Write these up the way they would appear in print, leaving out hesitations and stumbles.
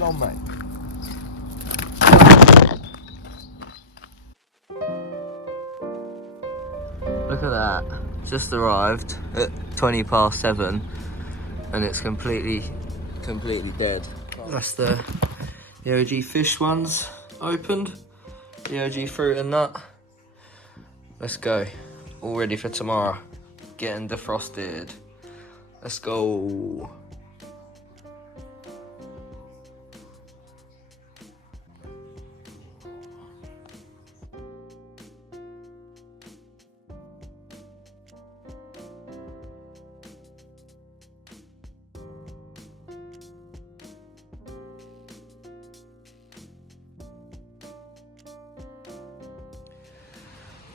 Go on, mate. Look at that. Just arrived at 7:20 and it's completely dead. That's the OG fish ones opened. The OG fruit and nut. Let's go. All ready for tomorrow. Getting defrosted. Let's go.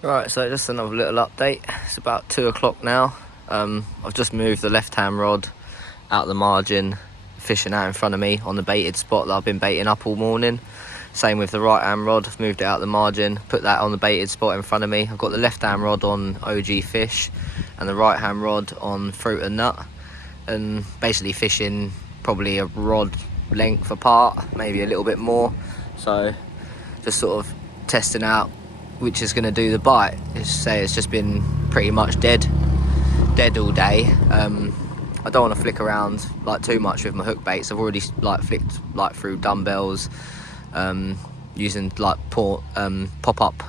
Right, so just another little update. It's about 2 o'clock now. I've just moved the left-hand rod out the margin, fishing out in front of me on the baited spot that I've been baiting up all morning. Same with the right-hand rod, I've moved it out the margin, put that on the baited spot in front of me. I've got the left-hand rod on OG fish and the right-hand rod on fruit and nut, and basically fishing probably a rod length apart, maybe a little bit more. So just sort of testing out which is going to do the bite. It's just been pretty much dead all day. I don't want to flick around like too much with my hook baits. I've already like flicked like through dumbbells, using like pop-up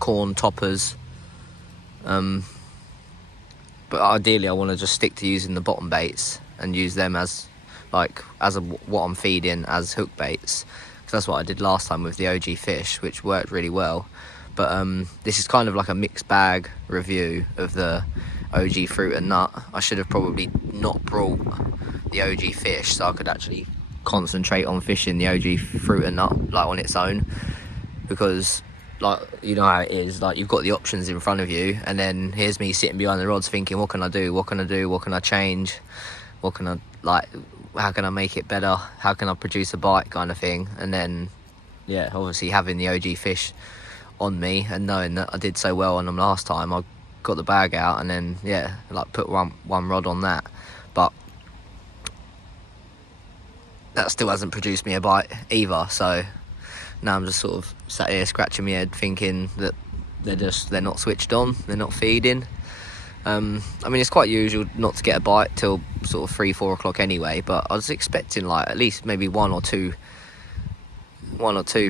corn toppers, but ideally I want to just stick to using the bottom baits and use them as what I'm feeding as hook baits, because that's what I did last time with the OG fish, which worked really well. But this is kind of like a mixed bag review of the OG fruit and nut. I should have probably not brought the OG fish so I could actually concentrate on fishing the OG fruit and nut like on its own, because like, you know how it is, like you've got the options in front of you, and then here's me sitting behind the rods thinking, what can I do, what can I do, what can I change, what can I, like, how can I make it better, how can I produce a bite kind of thing. And then yeah, obviously having the OG fish on me and knowing that I did so well on them last time, I got the bag out and then yeah, like put one rod on that, but that still hasn't produced me a bite either. So now I'm just sort of sat here scratching my head thinking that they're not switched on, they're not feeding. I mean, it's quite usual not to get a bite till sort of 3-4 o'clock anyway, but I was expecting like at least maybe one or two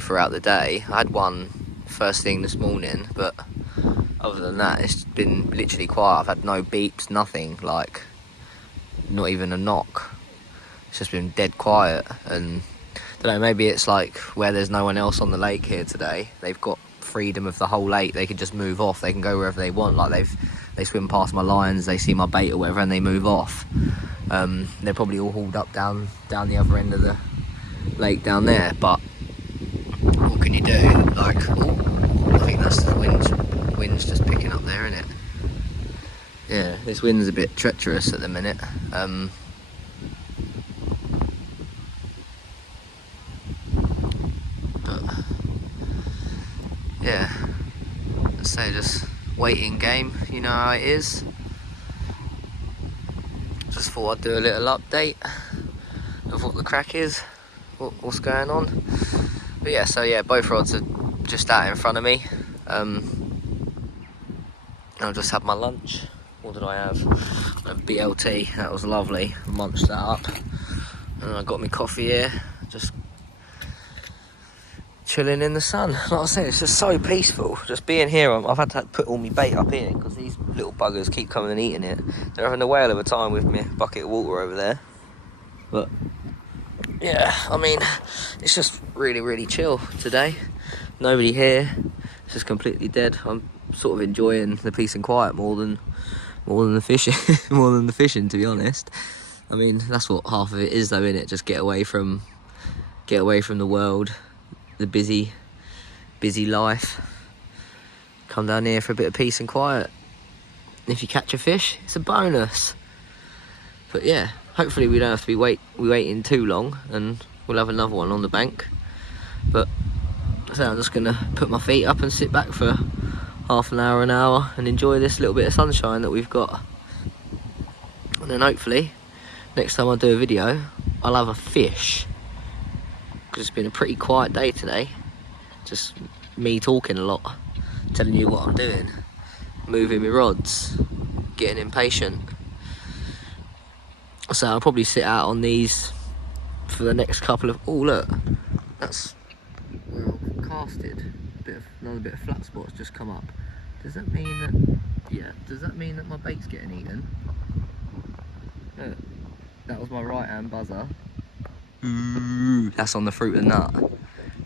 throughout the day. I had one first thing this morning, but other than that it's been literally quiet. I've had no beeps, nothing, like not even a knock. It's just been dead quiet. And I don't know, maybe it's like where there's no one else on the lake here today, they've got freedom of the whole lake, they can just move off, they can go wherever they want. Like they swim past my lines, they see my bait or whatever, and they move off. They're probably all hauled up down the other end of the lake down there, but what can you do? Like, I think that's the wind's just picking up there, isn't it? Yeah, this wind's a bit treacherous at the minute. But yeah, I'd say just waiting game, you know how it is. Just thought I'd do a little update of what the crack is, what's going on. But yeah, so yeah, both rods are just out in front of me. I've just had my lunch. What did I have? A BLT, that was lovely. Munched that up. And I got my coffee here, just chilling in the sun. Like I said, it's just so peaceful. Just being here, I've had to put all my bait up here because these little buggers keep coming and eating it. They're having a whale of a time with me bucket of water over there. But yeah, I mean, it's just really chill today. Nobody here. It's just completely dead. I'm sort of enjoying the peace and quiet more than the fishing, more than the fishing, to be honest. I mean, that's what half of it is, though, innit? Just get away from the world, the busy life. Come down here for a bit of peace and quiet. If you catch a fish, it's a bonus. But yeah, hopefully we don't have to be waiting too long, and we'll have another one on the bank. But so I'm just gonna put my feet up and sit back for half an hour and enjoy this little bit of sunshine that we've got. And then hopefully next time I do a video, I'll have a fish because it's been a pretty quiet day today. Just me talking a lot, telling you what I'm doing, moving my rods, getting impatient. So I'll probably sit out on these for the next couple of... Oh look, that's where I've casted. Another bit of flat spot's just come up. Does that mean that... Yeah, does that mean that my bait's getting eaten? Look, that was my right hand buzzer. Ooh, that's on the fruit and nut.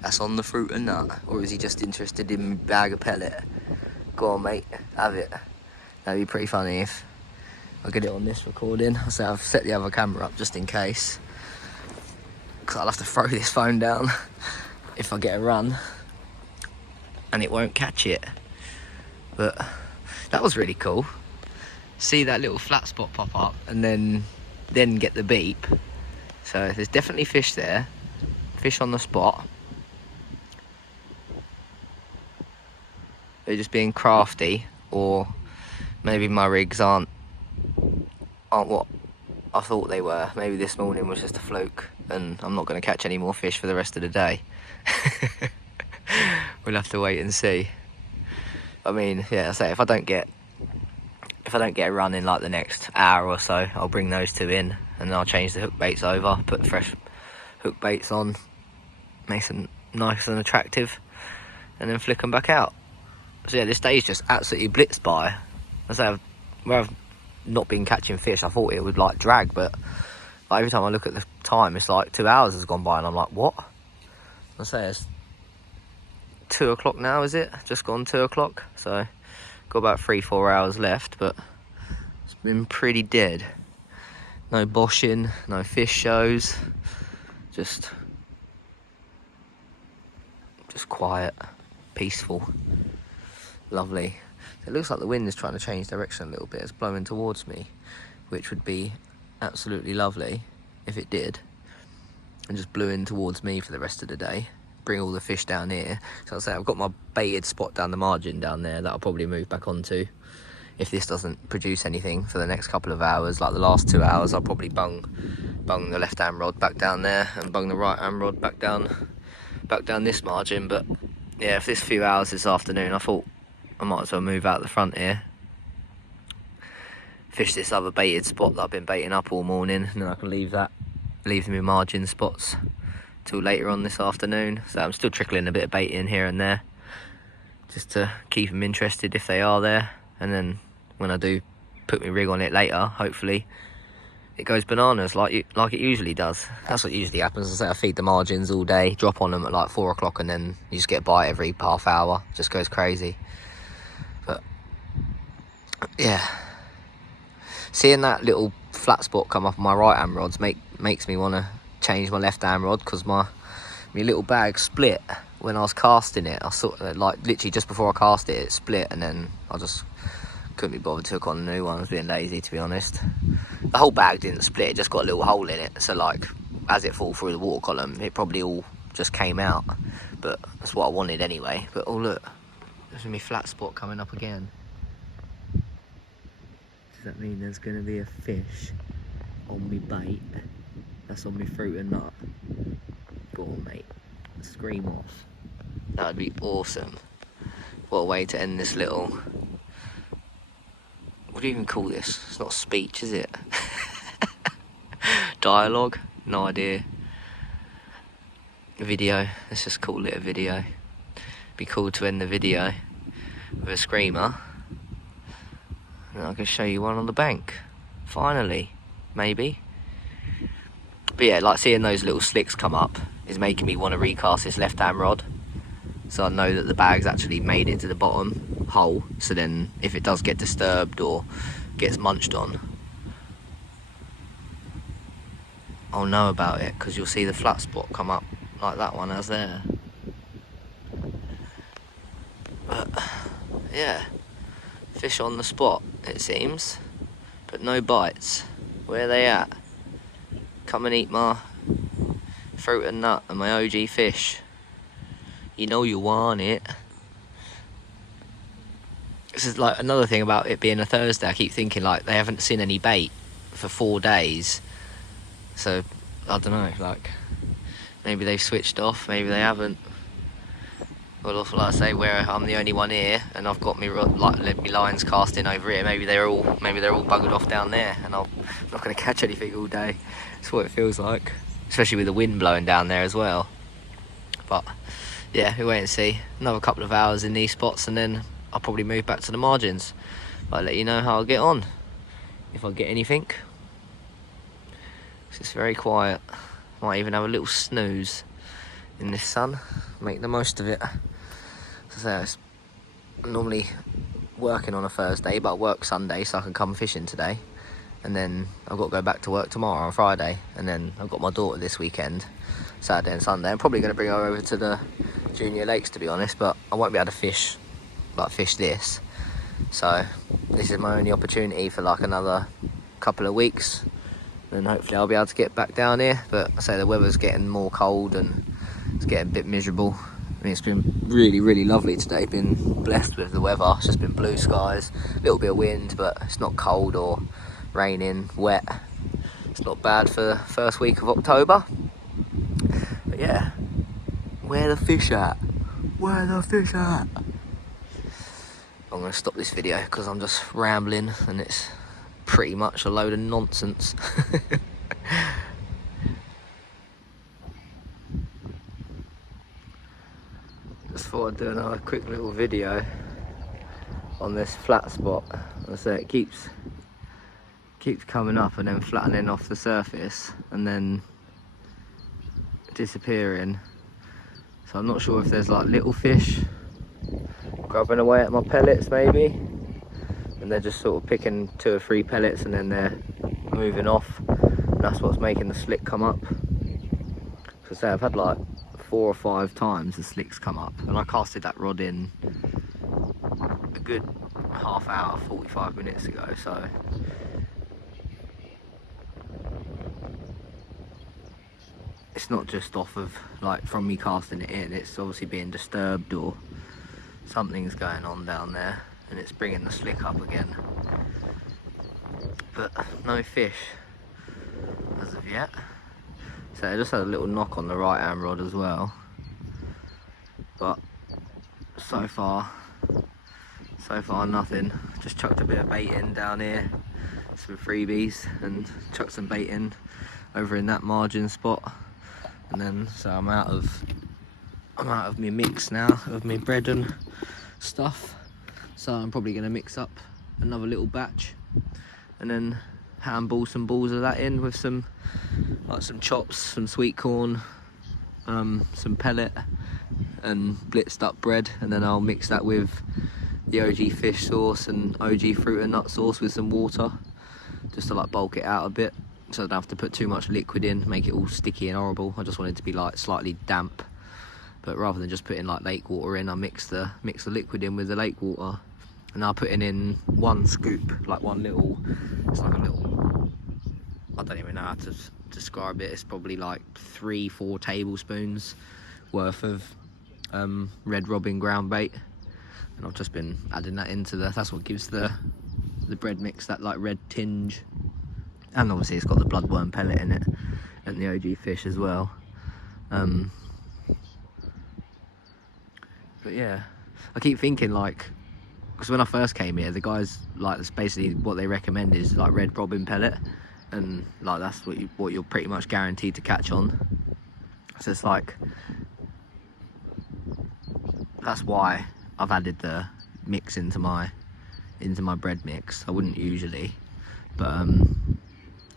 That's on the fruit and nut. Or is he just interested in my bag of pellet? Go on mate, have it. That'd be pretty funny if I get it on this recording. So I've set the other camera up just in case, because I'll have to throw this phone down if I get a run and it won't catch it. But that was really cool. See that little flat spot pop up and then get the beep. So there's definitely fish there, fish on the spot. They're just being crafty, or maybe my rigs aren't what I thought they were. Maybe this morning was just a fluke and I'm not going to catch any more fish for the rest of the day. We'll have to wait and see. I mean, yeah, I say if I don't get a run in like the next hour or so, I'll bring those two in and then I'll change the hook baits over, put fresh hook baits on, make them nice and attractive, and then flick them back out. So yeah, this day's just absolutely blitzed by. I say, where I've not been catching fish, I thought it would like drag, but like, every time I look at the time, it's like 2 hours has gone by and I'm like, what? I say it's 2 o'clock now, is it? Just gone 2 o'clock, so got about 3-4 hours left, but it's been pretty dead. No boshing, no fish shows, just quiet, peaceful, lovely. It looks like the wind is trying to change direction a little bit. It's blowing towards me, which would be absolutely lovely if it did, and just blew in towards me for the rest of the day. Bring all the fish down here. So I'll say I've got my baited spot down the margin down there that I'll probably move back onto if this doesn't produce anything for the next couple of hours. Like the last 2 hours, I'll probably bung the left hand rod back down there and bung the right hand rod back down this margin. But yeah, for this few hours this afternoon, I thought I might as well move out the front here, fish this other baited spot that I've been baiting up all morning, and then I can leave them in margin spots till later on this afternoon. So I'm still trickling a bit of bait in here and there just to keep them interested if they are there, and then when I do put my rig on it later, hopefully it goes bananas like it usually does. That's what usually happens. I say I feed the margins all day, drop on them at like 4 o'clock, and then you just get a bite every half hour. Just goes crazy. But yeah, seeing that little flat spot come up on my right hand rods makes me want to change my left hand rod, because my little bag split when I was casting it. I sort of like literally just before I cast it, it split, and then I just couldn't be bothered to hook on a new one. I was being lazy, to be honest. The whole bag didn't split, it just got a little hole in it, so like as it fall through the water column, it probably all just came out, but that's what I wanted anyway. But oh look, there's gonna be a flat spot coming up again. Does that mean there's gonna be a fish on me bait? That's on me fruit and nut. Go on mate, scream off. That would be awesome. What a way to end this little... What do you even call this? It's not speech, is it? Dialogue? No idea. Video. Let's just call it a video. Be cool to end the video with a screamer. And I can show you one on the bank. Finally. Maybe. But yeah, like seeing those little slicks come up is making me want to recast this left hand rod. So I know that the bag's actually made it to the bottom hole, so then if it does get disturbed or gets munched on, I'll know about it, because you'll see the flat spot come up like that one has there. But yeah, fish on the spot it seems, but no bites. Where are they at? Come and eat my fruit and nut and my OG fish. You know you want it. This is like another thing about it being a Thursday. I keep thinking like they haven't seen any bait for 4 days. So I don't know, like Maybe they've switched off, maybe they haven't. Well, also, like I say, where I'm the only one here, and I've got me lines casting over here. Maybe they're all buggered off down there, and I'm not going to catch anything all day. That's what it feels like, especially with the wind blowing down there as well. But yeah, we wait and see. Another couple of hours in these spots, and then I'll probably move back to the margins. But I'll let you know how I get on, if I get anything. It's very quiet. Might even have a little snooze in this sun. Make the most of it. So it's normally working on a Thursday, but I work Sunday, so I can come fishing today. And then I've got to go back to work tomorrow on Friday. And then I've got my daughter this weekend, Saturday and Sunday. I'm probably going to bring her over to the junior lakes, to be honest, but I won't be able to fish this. So this is my only opportunity for like another couple of weeks. And hopefully I'll be able to get back down here. But I say the weather's getting more cold and it's getting a bit miserable. I mean, it's been really, really lovely today. Been blessed with the weather. It's just been blue skies, a little bit of wind, but it's not cold or raining, wet. It's not bad for the first week of October. But yeah, where the fish at? Where the fish at? I'm going to stop this video because I'm just rambling and it's pretty much a load of nonsense. Just thought I'd do another quick little video on this flat spot. I say it keeps coming up and then flattening off the surface and then disappearing. So I'm not sure if there's like little fish grubbing away at my pellets maybe, and they're just sort of picking 2 or 3 pellets and then they're moving off, and that's what's making the slick come up. So say I've had like 4 or 5 times the slicks come up, and I casted that rod in a good half hour, 45 minutes ago, so it's not just off of like from me casting it in, it's obviously being disturbed or something's going on down there and it's bringing the slick up again. But no fish as of yet. So I just had a little knock on the right hand rod as well, but so far nothing. Just chucked a bit of bait in down here, some freebies, and chucked some bait in over in that margin spot. And then so I'm out of my mix now of my bread and stuff, so I'm probably going to mix up another little batch and then handball some balls of that in with some chops, some sweet corn, some pellet and blitzed up bread, and then I'll mix that with the OG fish sauce and OG fruit and nut sauce with some water just to like bulk it out a bit, so I don't have to put too much liquid in, make it all sticky and horrible. I just want it to be like slightly damp, but rather than just putting like lake water in, I mix the liquid in with the lake water, and I'll put in 1 scoop, like one little, it's like a little, I don't even know how to describe it, it's probably like 3-4 tablespoons worth of red robin ground bait, and I've just been adding that into that's what gives the bread mix that like red tinge. And obviously it's got the bloodworm pellet in it and the OG fish as well. But yeah, I keep thinking like, because when I first came here, the guys like, that's basically what they recommend is like red robin pellet, and like that's what you're pretty much guaranteed to catch on. So it's like, that's why I've added the mix into my bread mix. I wouldn't usually, but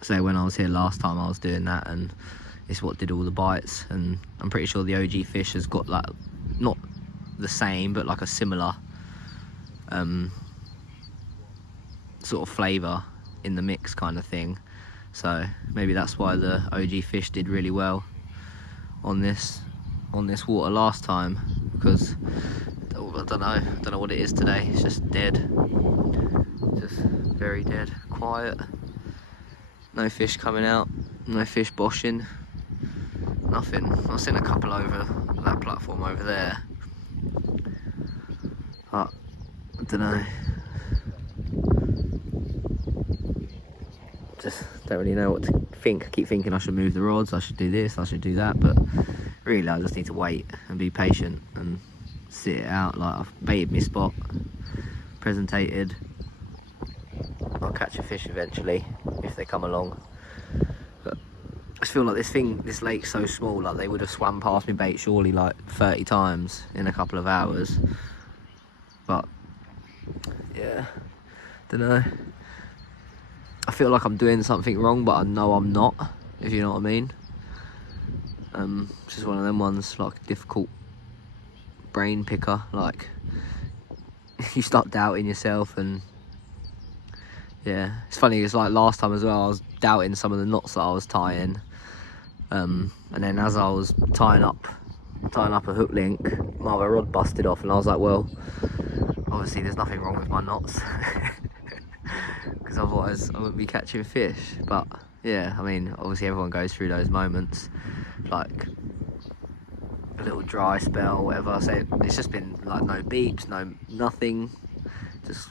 so when I was here last time I was doing that, and it's what did all the bites, and I'm pretty sure the OG fish has got like, not the same, but like a similar sort of flavour in the mix kind of thing. So maybe that's why the OG fish did really well on this water last time, because I don't know what it is today. It's just dead, just very dead, quiet. No fish coming out, no fish boshing, nothing. I've seen a couple over that platform over there, but I don't know. just don't really know what to think. I keep thinking I should move the rods, I should do this, I should do that, but really I just need to wait and be patient and sit it out. Like, I've baited my spot, presentated. I'll catch a fish eventually if they come along. But I just feel like this lake's so small, like they would have swam past me bait surely like 30 times in a couple of hours. But yeah, don't know. I feel like I'm doing something wrong, but I know I'm not, if you know what I mean. It's just one of them ones, like a difficult brain picker. Like, you start doubting yourself, and yeah, it's funny. It's like last time as well. I was doubting some of the knots that I was tying, and then as I was tying up a hook link, my other rod busted off, and I was like, well, obviously there's nothing wrong with my knots, because otherwise I wouldn't be catching fish. But yeah, I mean, obviously everyone goes through those moments, like a little dry spell or whatever. So it's just been like no beeps, nothing, just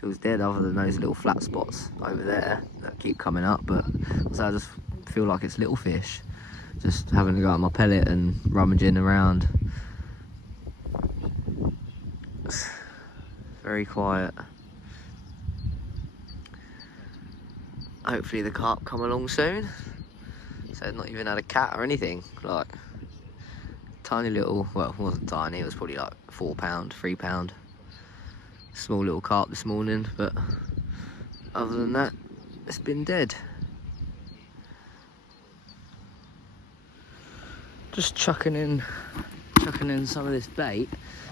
feels dead other than those little flat spots over there that keep coming up. But so I just feel like it's little fish, just having to go out my pellet and rummaging around. It's very quiet. Hopefully the carp come along soon. So I've not even had a cat or anything. Like, tiny little, well, it wasn't tiny, it was probably like £4, £3. Small little carp this morning, but other than that, it's been dead. Just chucking in some of this bait.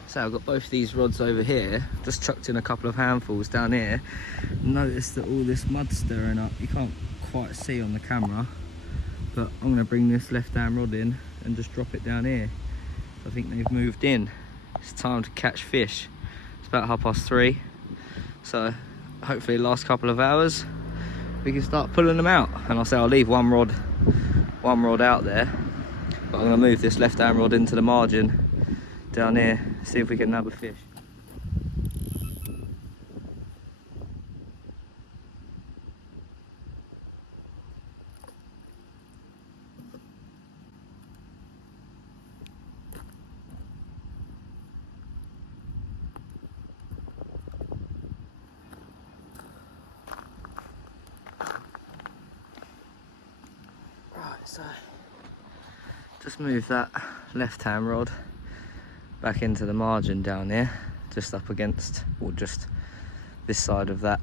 So I've got both these rods over here, just chucked in a couple of handfuls down here. Notice that all this mud's stirring up. You can't quite see on the camera, but I'm going to bring this left hand rod in and just drop it down here. I think they've moved in. It's time to catch fish. It's about 3:30, so hopefully the last couple of hours we can start pulling them out. And I'll say I'll leave one rod out there, but I'm going to move this left hand rod into the margin down here, see if we can nab a fish. Right, so just move that left hand rod back into the margin down there, just up against, or just this side of that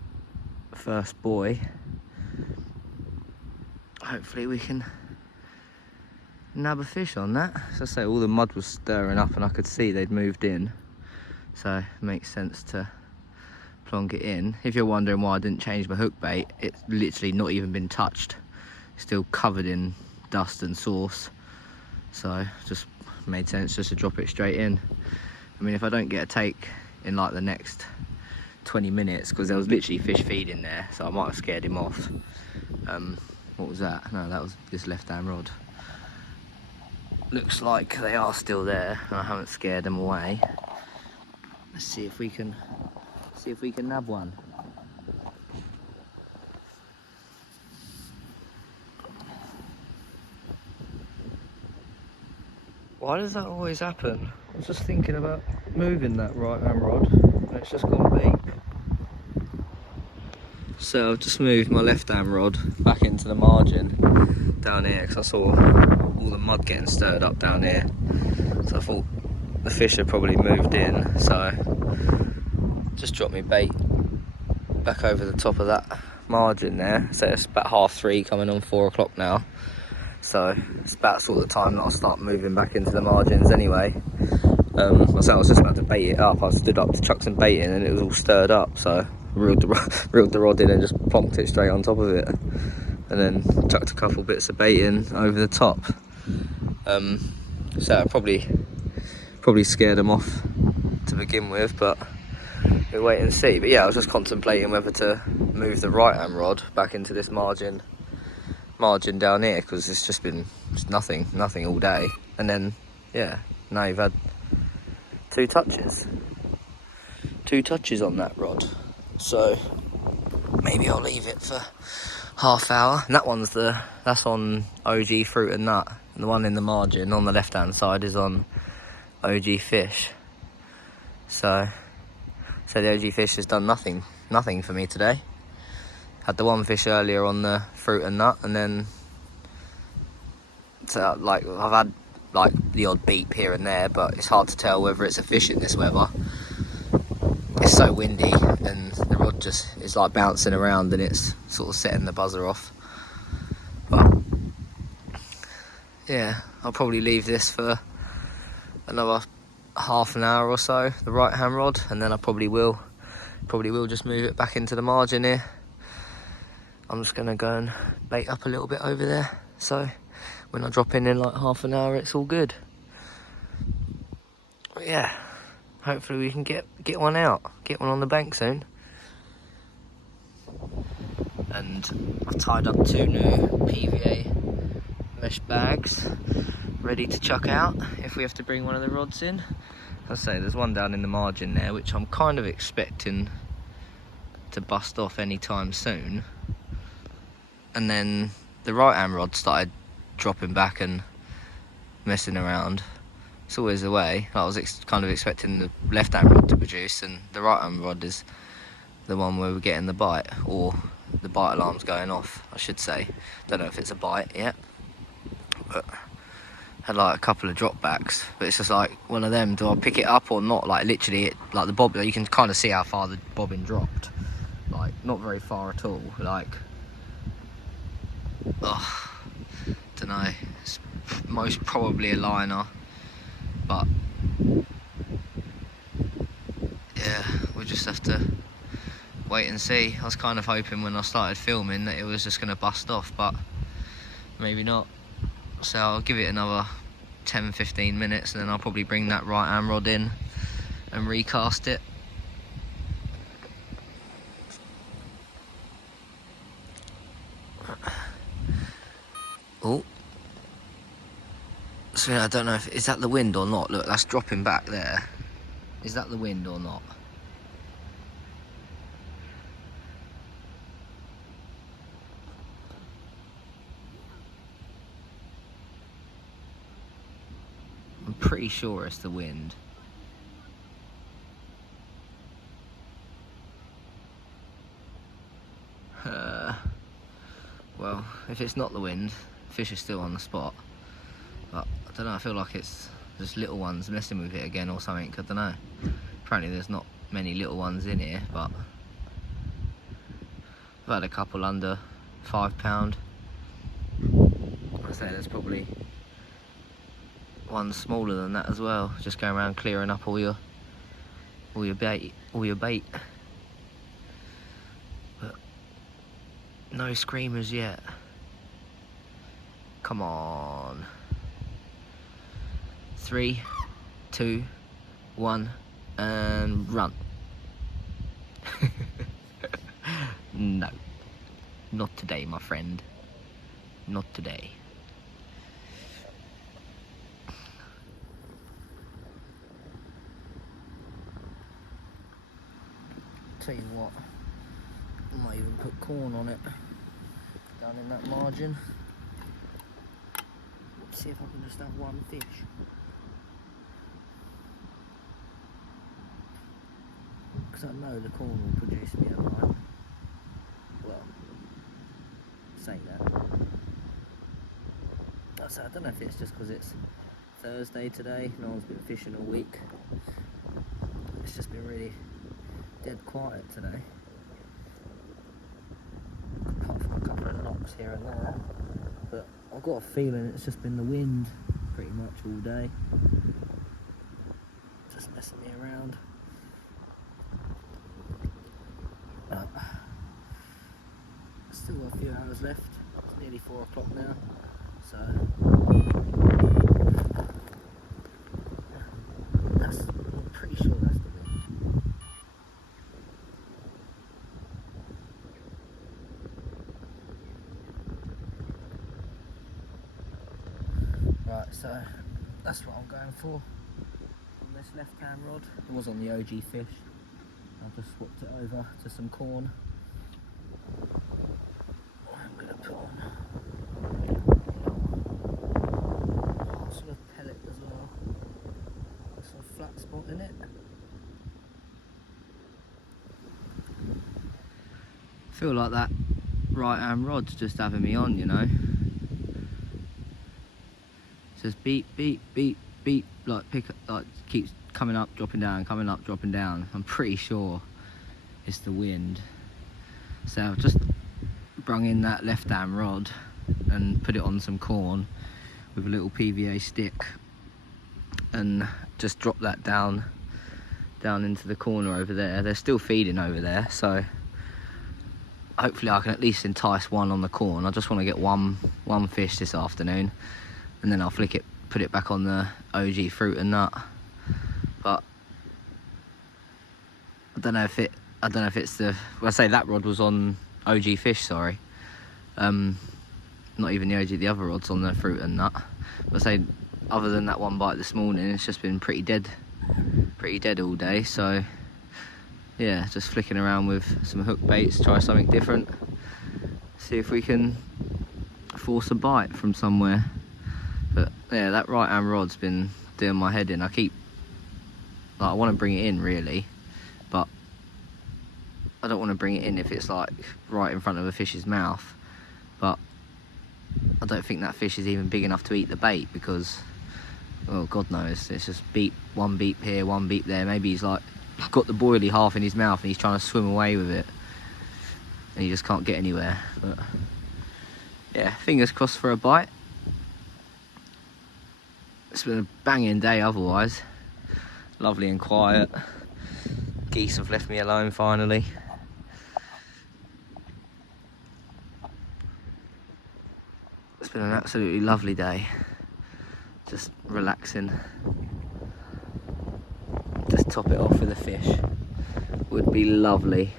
first buoy. Hopefully we can nab a fish on that. So I say all the mud was stirring up and I could see they'd moved in, so it makes sense to plonk it in. If you're wondering why I didn't change my hook bait, it's literally not even been touched, still covered in dust and sauce, so just made sense just to drop it straight in. I mean, if I don't get a take in like the next 20 minutes, because there was literally fish feeding there, so I might have scared him off. What was that? No, that was this left hand rod. Looks like they are still there and I haven't scared them away. Let's see if we can nab one. Why does that always happen? I was just thinking about moving that right hand rod and it's just gone beep. So I've just moved my left hand rod back into the margin down here because I saw all the mud getting stirred up down here. So I thought the fish had probably moved in, so just dropped my bait back over the top of that margin there. So it's about 3:30 coming on 4 o'clock now. So it's about sort of the time that I'll start moving back into the margins anyway. I was just about to bait it up. I stood up to chuck some bait in and it was all stirred up. So I reeled the rod in and just plonked it straight on top of it. And then chucked a couple bits of bait in over the top. So I probably scared them off to begin with, but we'll wait and see. But yeah, I was just contemplating whether to move the right hand rod back into this margin down here, because it's just been nothing all day. And then yeah, now you've had two touches on that rod, so maybe I'll leave it for half hour. And that's on OG fruit and nut. And the one in the margin on the left hand side is on OG fish. So the OG fish has done nothing for me today. Had the one fish earlier on the fruit and nut, and then like I've had like the odd beep here and there, but it's hard to tell whether it's a fish in this weather. It's so windy and the rod just is like bouncing around and it's sort of setting the buzzer off. But yeah, I'll probably leave this for another half an hour or so, the right hand rod, and then I probably will just move it back into the margin here. I'm just gonna go and bait up a little bit over there, so when I drop in like half an hour it's all good. But yeah, hopefully we can get one out, get one on the bank soon. And I've tied up 2 new PVA mesh bags ready to chuck out if we have to bring one of the rods in. As I say, there's one down in the margin there which I'm kind of expecting to bust off anytime soon, and then the right hand rod started dropping back and messing around. It's always the way. I was kind of expecting the left hand rod to produce, and the right hand rod is the one where we're getting the bite, or the bite alarm's going off, I should say. Don't know if it's a bite yet, but had like a couple of drop backs, but it's just like one of them, do I pick it up or not? Like literally like the bob, you can kind of see how far the bobbin dropped, like not very far at all. Like, oh, don't know, it's most probably a liner, but yeah, we'll just have to wait and see. I was kind of hoping when I started filming that it was just going to bust off, but maybe not. So I'll give it another 10-15 minutes and then I'll probably bring that right hand rod in and recast it. Oh, so I don't know if is that the wind or not. Look, that's dropping back there. Is that the wind or not? I'm pretty sure it's the wind. Well, if it's not the wind, fish are still on the spot. But I don't know, I feel like it's just little ones messing with it again or something. I don't know. Apparently there's not many little ones in here, but I've had a couple under £5. I say there's probably one smaller than that as well, just going around clearing up all your bait. But no screamers yet. Come on. 3, 2, 1, and run. No, not today, my friend. Not today. Tell you what, I might even put corn on it down in that margin. See if I can just have one fish. Because I know the corn will produce me a bite. Well, say that. I don't know if it's just because it's Thursday today, no one's been fishing all week. It's just been really dead quiet today. Apart from a couple of knocks here and there. But I've got a feeling it's just been the wind pretty much all day. Just messing me around. Still got a few hours left. It's nearly 4 o'clock now. So I'm pretty sure that's the wind. Right, so that's what I'm going for on this left hand rod. It was on the OG fish. I just swapped it over to some corn. might put on sort of pellet as well. Some flat spot in it. I feel like that right hand rod's just having me on, you know. It says beep, beep, beep, beep, like keeps coming up, dropping down, coming up, dropping down. I'm pretty sure it's the wind. So I've just brung in that left hand rod and put it on some corn with a little PVA stick and just drop that down into the corner over there. They're still feeding over there, so hopefully I can at least entice one on the corn. I just want to get one fish this afternoon, and then I'll put it back on the OG fruit and nut. But I don't know if it's the, well, I say that rod was on OG fish, sorry. Not even the other rod's on the fruit and nut. But I say, other than that one bite this morning, it's just been pretty dead all day. So yeah, just flicking around with some hook baits, try something different, see if we can force a bite from somewhere. But yeah, that right hand rod's been doing my head in. I want to bring it in really, but I don't want to bring it in if it's like right in front of a fish's mouth. But I don't think that fish is even big enough to eat the bait, because, well, God knows, it's just beep, one beep here, one beep there. Maybe he's like got the boilie half in his mouth and he's trying to swim away with it and he just can't get anywhere. But yeah, fingers crossed for a bite. It's been a banging day otherwise. Lovely and quiet. Geese have left me alone finally. It's been an absolutely lovely day. Just relaxing. Just top it off with a fish. Would be lovely.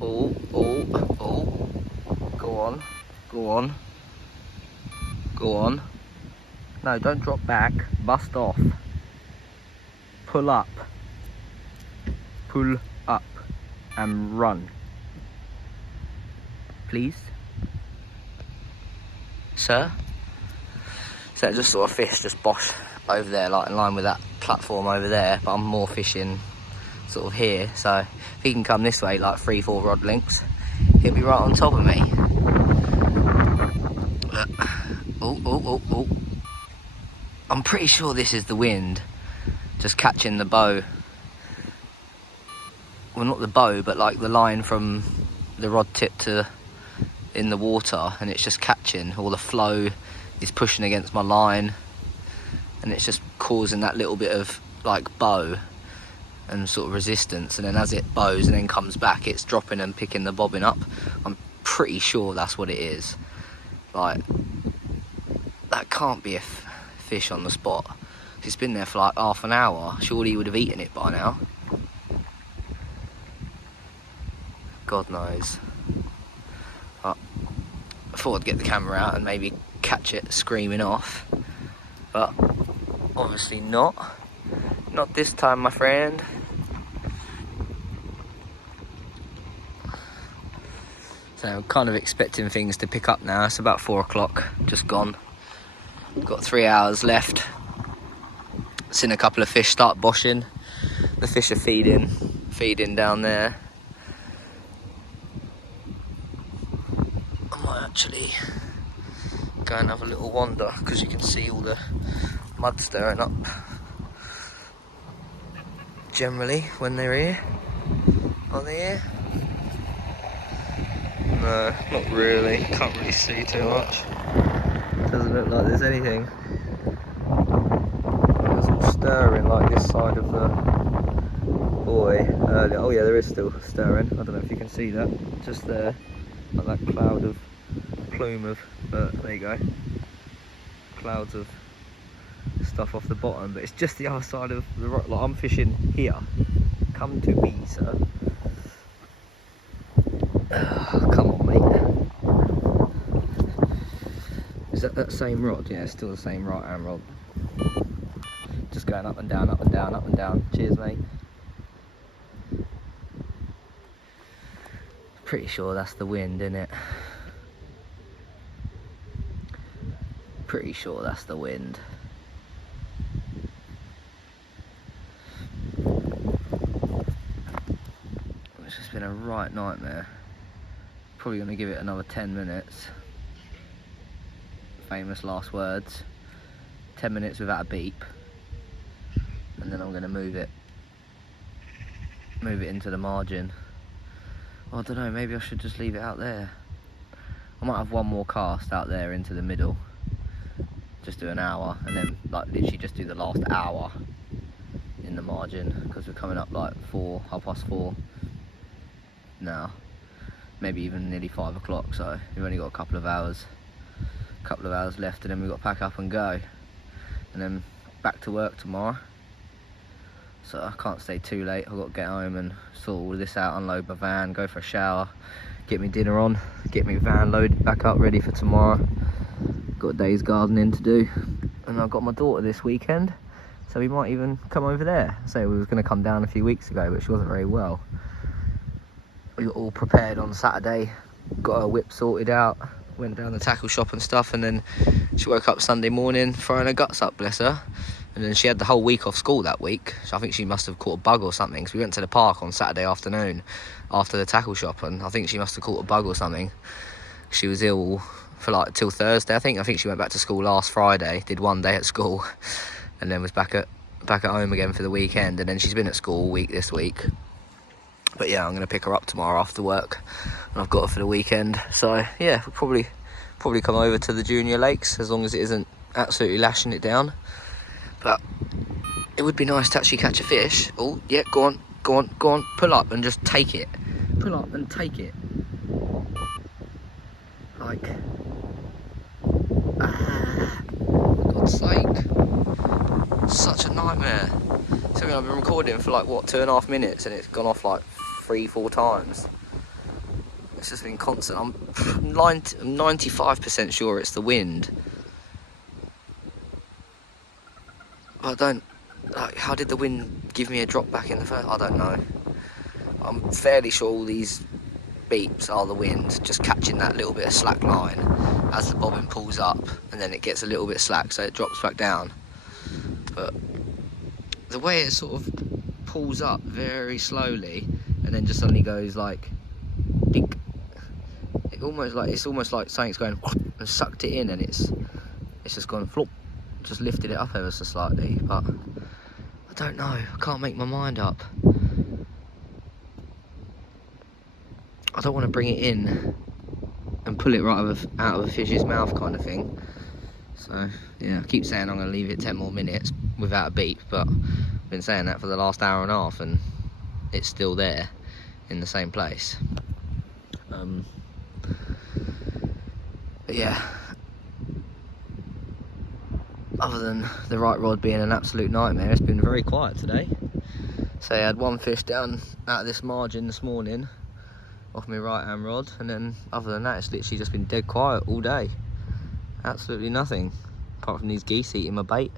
Oh, oh, oh. Go on. Go on. Go on. No, don't drop back. Bust off. Pull up. Pull up. And run. Please. Sir? So I just saw a fish just bosh over there, like in line with that platform over there, but I'm more fishing sort of here, so if he can come this way like 3-4 rod lengths, he'll be right on top of me. Oh. I'm pretty sure this is the wind just catching the bow. Well, not the bow, but like the line from the rod tip to in the water, and it's just catching. All the flow is pushing against my line and it's just causing that little bit of like bow and sort of resistance, and then as it bows and then comes back, it's dropping and picking the bobbin up. I'm pretty sure that's what it is. Like, that can't be a fish on the spot. It's been there for like half an hour. Surely he would have eaten it by now. God knows. But I thought I'd get the camera out and maybe catch it screaming off, but obviously not this time, my friend. So I'm kind of expecting things to pick up now. It's about 4 o'clock, just gone. Got 3 hours left. Seen a couple of fish start boshing. The fish are feeding down there. I might actually go and have a little wander, because you can see all the mud stirring up generally when they're here. Are they here? No, not really. Can't really see too much. Doesn't look like there's anything. There's all stirring like this side of the buoy earlier. Oh yeah, there is still stirring. I don't know if you can see that. Just there, like that cloud of plume of, there you go, clouds of stuff off the bottom, but it's just the other side of the rock. Like, I'm fishing here. Come to me, sir. Come on, mate. Is that same rod? Yeah, it's still the same right hand rod. Just going up and down, up and down, up and down. Cheers, mate. Pretty sure that's the wind, isn't it? Pretty sure that's the wind. It's just been a right nightmare. Probably going to give it another 10 minutes. Famous last words. 10 minutes without a beep. And then I'm going to move it into the margin. I don't know, maybe I should just leave it out there. I might have one more cast out there into the middle. Just do an hour, and then like literally just do the last hour in the margin, because we're coming up like 4:30 now, maybe even nearly 5 o'clock. So we've only got a couple of hours left, and then we've got to pack up and go, and then back to work tomorrow. So I can't stay too late. I've got to get home and sort all this out, unload my van, go for a shower, get me dinner on, get me van loaded back up ready for tomorrow. Got a day's gardening to do, and I've got my daughter this weekend, so we might even come over there. So we was going to come down a few weeks ago, but she wasn't very well. We got all prepared on Saturday, got her whip sorted out, went down the tackle shop and stuff, and then she woke up Sunday morning throwing her guts up, bless her. And then she had the whole week off school that week, so I think she must have caught a bug or something, because we went to the park on Saturday afternoon after the tackle shop, and I think she must have caught a bug or something. She was ill for like till Thursday, I think she went back to school last Friday, did one day at school, and then was back at home again for the weekend, and then she's been at school all week this week. But yeah, I'm going to pick her up tomorrow after work, and I've got her for the weekend. So yeah, we'll probably come over to the junior lakes, as long as it isn't absolutely lashing it down. But it would be nice to actually catch a fish. Oh yeah, go on, pull up and just take it. Pull up and take it. Like, for God's sake, such a nightmare. So I've been recording for like what, 2.5 minutes, and it's gone off like 3-4 times. It's just been constant. I'm 95% sure it's the wind. I don't, like, how did the wind give me a drop back in the first? I don't know. I'm fairly sure all these beeps are the wind just catching that little bit of slack line as the bobbin pulls up, and then it gets a little bit slack, so it drops back down. But the way it sort of pulls up very slowly and then just suddenly goes like dink, it's almost like something's going and sucked it in, and it's just gone flop, just lifted it up ever so slightly. But I don't know, I can't make my mind up. I don't want to bring it in and pull it right out of a fish's mouth kind of thing. So yeah, I keep saying I'm going to leave it 10 more minutes without a beep, but I've been saying that for the last hour and a half, and it's still there in the same place. But yeah, other than the right rod being an absolute nightmare, it's been very quiet today. So I had one fish down out of this margin this morning off my right hand rod, and then other than that it's literally just been dead quiet all day. Absolutely nothing, apart from these geese eating my bait.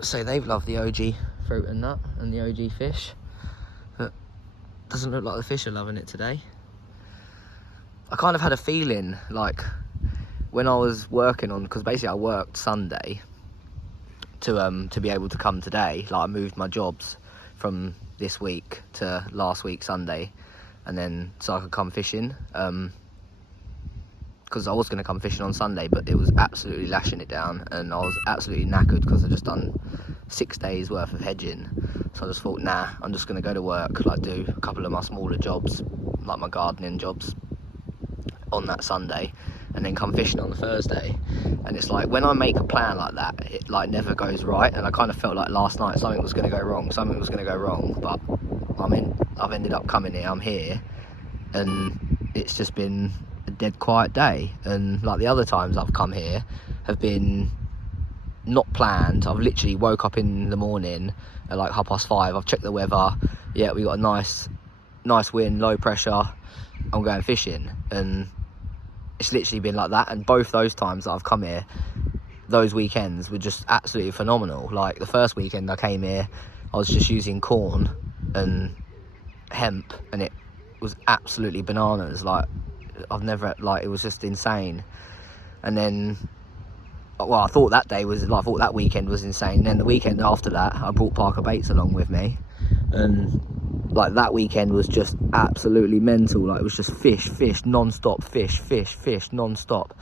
So they've loved the OG fruit and nut and the OG fish, but doesn't look like the fish are loving it today. I kind of had a feeling like when I was working on, because basically I worked Sunday to be able to come today. Like I moved my jobs from this week to last week Sunday, and then so I could come fishing, because I was going to come fishing on Sunday, but it was absolutely lashing it down, and I was absolutely knackered because I just done 6 days worth of hedging. So I just thought, nah, I'm just going to go to work, like do a couple of my smaller jobs, like my gardening jobs, on that Sunday, and then come fishing on the Thursday. And it's like, when I make a plan like that, it like never goes right, and I kind of felt like last night something was going to go wrong, but I've ended up coming here, I'm here, and it's just been a dead quiet day. And like the other times I've come here have been not planned. I've literally woke up in the morning at like 5:30, I've checked the weather, yeah, we got a nice wind, low pressure, I'm going fishing, and it's literally been like that. And both those times that I've come here, those weekends were just absolutely phenomenal. Like the first weekend I came here, I was just using corn and hemp, and it was absolutely bananas. Like I've never, like, it was just insane. And then, well, I thought that day was, like, I thought that weekend was insane. And then the weekend after that, I brought Parkerbaits along with me, and like that weekend was just absolutely mental. Like, it was just fish non-stop, fish non-stop.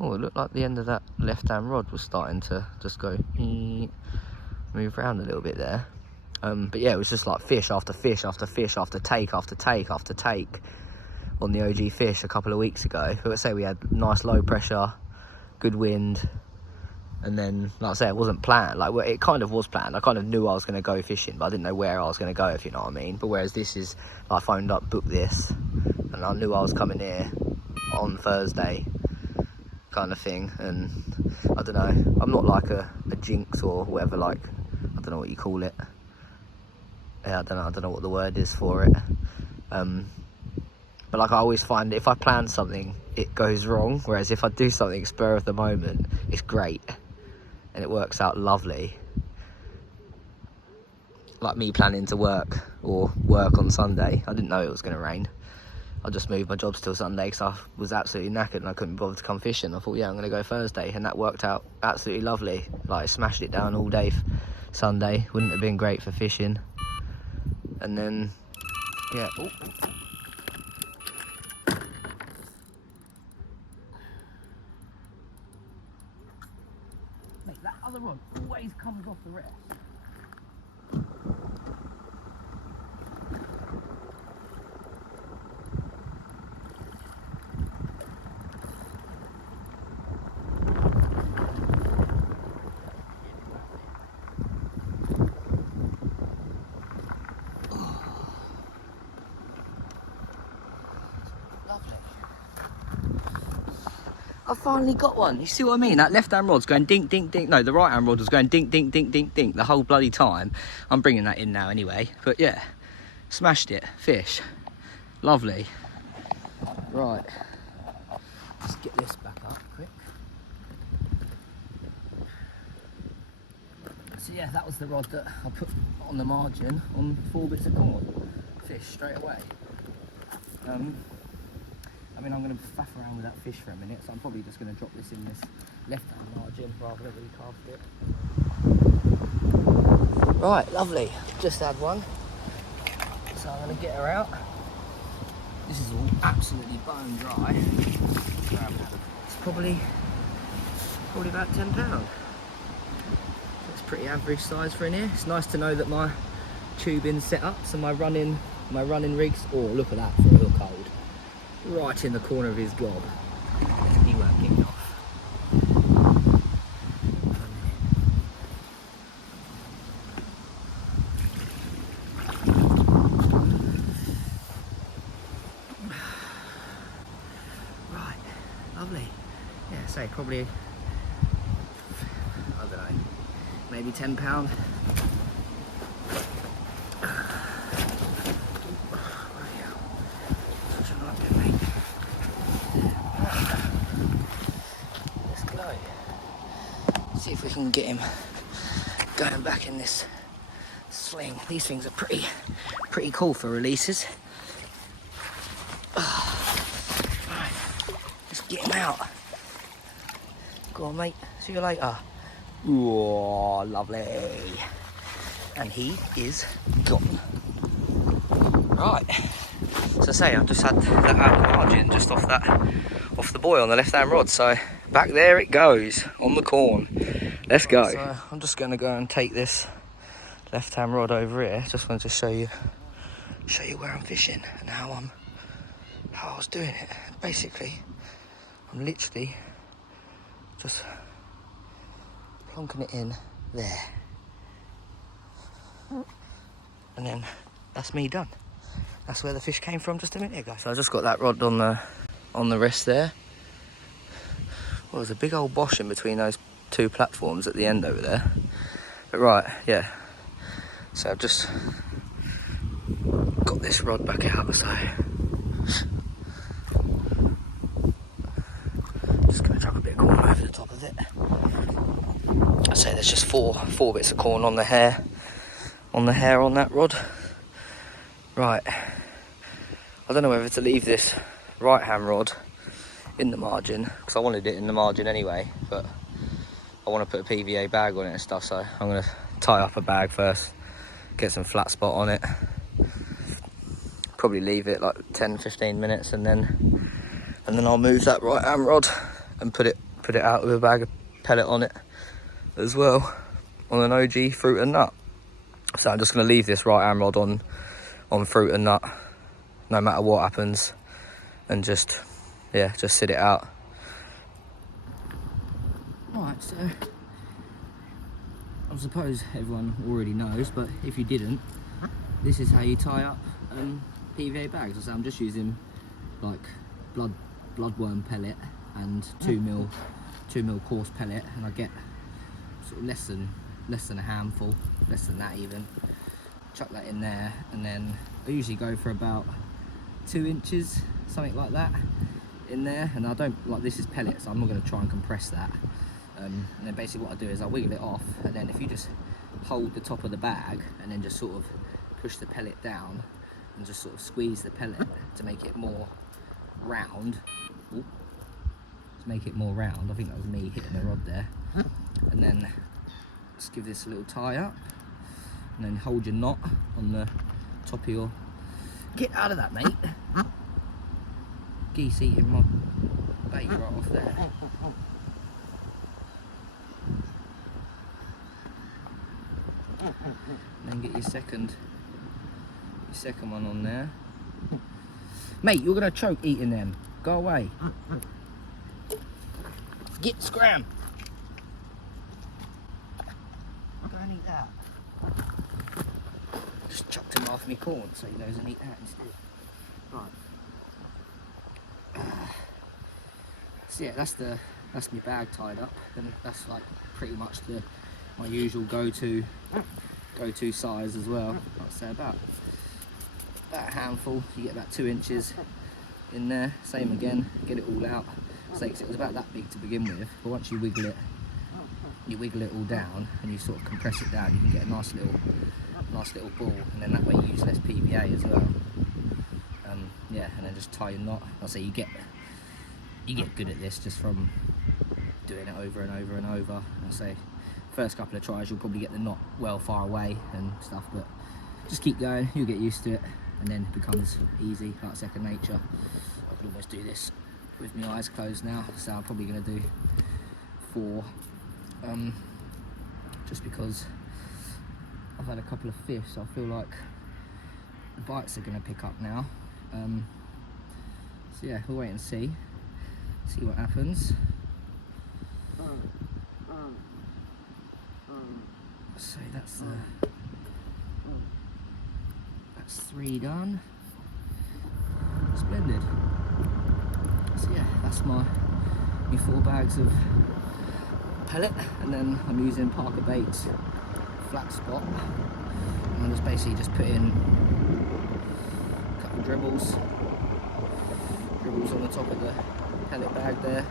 Oh, it looked like the end of that left-hand rod was starting to just go move around a little bit there. But yeah, it was just like fish after fish after fish after take after take after take on the OG fish a couple of weeks ago. But let's say we had nice low pressure, good wind, and then, like I say, it wasn't planned. Like, well, it kind of was planned. I kind of knew I was going to go fishing, but I didn't know where I was going to go, if you know what I mean. But whereas this is, I phoned up, booked this, and I knew I was coming here on Thursday, kind of thing. And I don't know, I'm not like a jinx or whatever, like, I don't know what you call it. Yeah, I don't know what the word is for it. But like, I always find if I plan something, it goes wrong. Whereas if I do something spur of the moment, it's great. And it works out lovely. Like me planning to work on Sunday. I didn't know it was going to rain. I just moved my jobs till Sunday because I was absolutely knackered and I couldn't bother to come fishing. I thought, yeah, I'm going to go Thursday. And that worked out absolutely lovely. Like, I smashed it down all day Sunday. Wouldn't have been great for fishing. And then, yeah. Oh. Mate, that other rod always comes off the rest. I finally got one. You see what I mean? That left-hand rod's going dink, dink, dink. No, the right-hand rod was going dink, dink, dink, dink, dink the whole bloody time. I'm bringing that in now anyway. But yeah, smashed it. Fish. Lovely. Right. Let's get this back up quick. So yeah, that was the rod that I put on the margin on 4 bits of corn. Fish straight away. I mean, I'm going to faff around with that fish for a minute, so I'm probably just going to drop this in this left-hand margin rather than recast it. Right, lovely. Just had one. So I'm going to get her out. This is all absolutely bone dry. It's probably about £10. That's pretty average size for in here. It's nice to know that my tubing's set up, so my running rigs. Oh, look at that for a hook hold. Right in the corner of his gob. He won't get it off. Right, lovely. Yeah, say probably, I don't know, maybe £10. See if we can get him going back in this sling. These things are pretty cool for releases. Right, let's get him out. Go on, mate. See you later. Oh, lovely. And he is gone. Right. So say I've just had that out of the margin just off the buoy on the left-hand rod. So back there it goes on the corn. Let's go. So I'm just going to go and take this left-hand rod over here. Just wanted to show you where I'm fishing and how I was doing it. Basically, I'm literally just plonking it in there, and then that's me done. That's where the fish came from just a minute ago. So I just got that rod on the wrist there. Well, there's a big old bosh in between those 2 platforms at the end over there. But right, yeah. So I've just got this rod back out, so just gonna drop a bit of corn over the top of it. I say there's just four bits of corn on the hair on that rod. Right. I don't know whether to leave this right-hand rod in the margin, because I wanted it in the margin anyway, but I want to put a PVA bag on it and stuff, so I'm going to tie up a bag first, get some flat spot on it, probably leave it like 10-15 minutes, and then I'll move that right hand rod and put it out with a bag of pellet on it as well, on an OG fruit and nut. So I'm just going to leave this right hand rod on fruit and nut no matter what happens, and just sit it out. Right, so I suppose everyone already knows, but if you didn't, this is how you tie up PVA bags. So I'm just using like bloodworm pellet and 2mm coarse pellet, and I get sort of less than a handful, less than that even. Chuck that in there, and then I usually go for about 2 inches, something like that, in there. And I don't, like, this is pellet, so I'm not going to try and compress that. And then basically what I do is I wiggle it off, and then if you just hold the top of the bag and then just sort of push the pellet down and just sort of squeeze the pellet to make it more round. Ooh. To make it more round, I think that was me hitting the rod there. And then just give this a little tie up, and then hold your knot on the top of your... Get out of that, mate. Geese eating my bait right off there. And then get your second one on there. Mate, you're gonna choke eating them. Go away. Get scram. Go and eat that. Just chucked him off me corn so he goes and eat that instead. Right. So yeah, that's my bag tied up, and that's like pretty much my usual go-to size as well. I'd say about a handful. You get about 2 inches in there. Same again, get it all out. So it was about that big to begin with, but once you wiggle it all down and you sort of compress it down, you can get a nice little ball, and then that way you use less PVA as well. Yeah, and then just tie your knot. I'll say you get good at this just from doing it over and over and over. I'll say first couple of tries you'll probably get the knot well far away and stuff, but just keep going, you'll get used to it, and then it becomes easy, like second nature. I can almost do this with my eyes closed now, so I'm probably going to do 4, just because I've had a couple of fish, so I feel like the bites are going to pick up now. So yeah, we'll wait and see what happens. So that's 3 done. Splendid. So yeah, that's my 4 bags of pellet, and then I'm using Parkerbaits flat spot, and I'm just basically just put in a couple of dribbles on the top of the pellet bag there,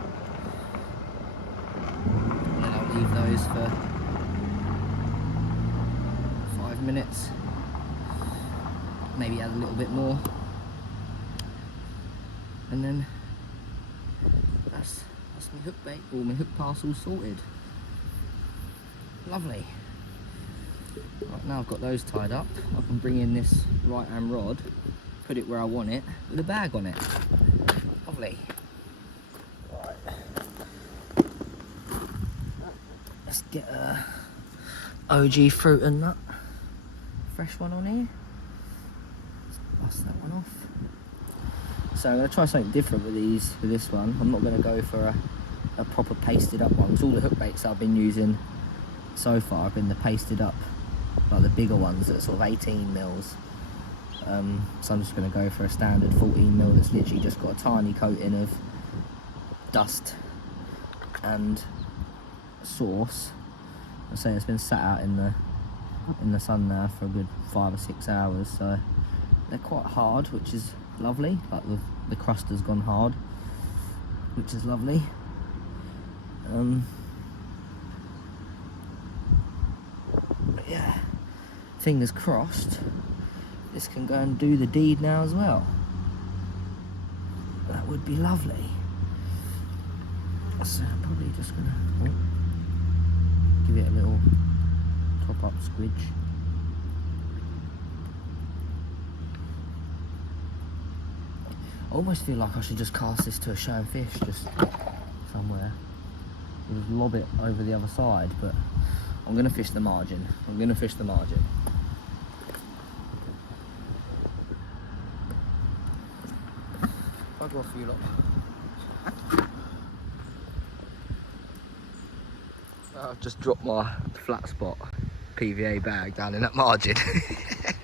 and then I'll leave those for 5 minutes, maybe add a little bit more, and then that's my hook bait, or my hook parcel sorted. Lovely. Right, now I've got those tied up, I can bring in this right hand rod, put it where I want it, with a bag on it. Lovely. Right. Let's get a OG fruit and nut, fresh one on here. Let's bust that one off. So I'm going to try something different with this one. I'm not going to go for a proper pasted up one. So all the hook baits I've been using so far have been the pasted up, like the bigger ones that are sort of 18 mils. So I'm just going to go for a standard 14 mil that's literally just got a tiny coating of dust and sauce. I say it's been sat out in the sun now for a good 5 or 6 hours, so they're quite hard, which is lovely. Like the crust has gone hard, which is lovely. But yeah, fingers crossed this can go and do the deed now as well. That would be lovely. So I'm probably just gonna give it a little top up squidge. I almost feel like I should just cast this to a showing fish just somewhere. Just lob it over the other side, but I'm gonna fish the margin. I'm gonna fish the margin. I'll go off you lot. I've just dropped my flat spot PVA bag down in that margin.